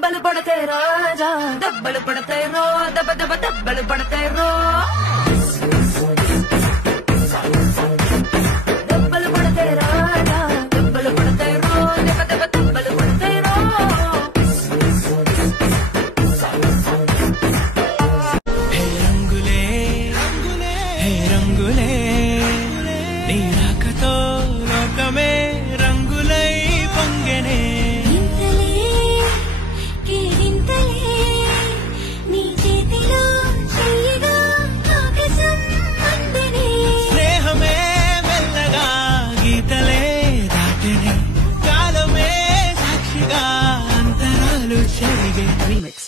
దెబ్బలు పడతాయి రాజా దెబ్బలు పడతాయి రో దెబ్బ దెబ్బ దెబ్బలు పడతాయి రో దెబ్బలు పడతాయి రాజా దెబ్బలు పడతాయి రో దెబ్బ దెబ్బ దెబ్బలు పడతాయి రో హే రంగులే రంగులే హే రంగులే నీ రాకతో లోకమే రంగులై పొంగెనే స్నేహమే మెల్లగా గీతలే దాటెనే కాలమే సాక్షిగా అంతరాలు చెరిగే రీమిక్స్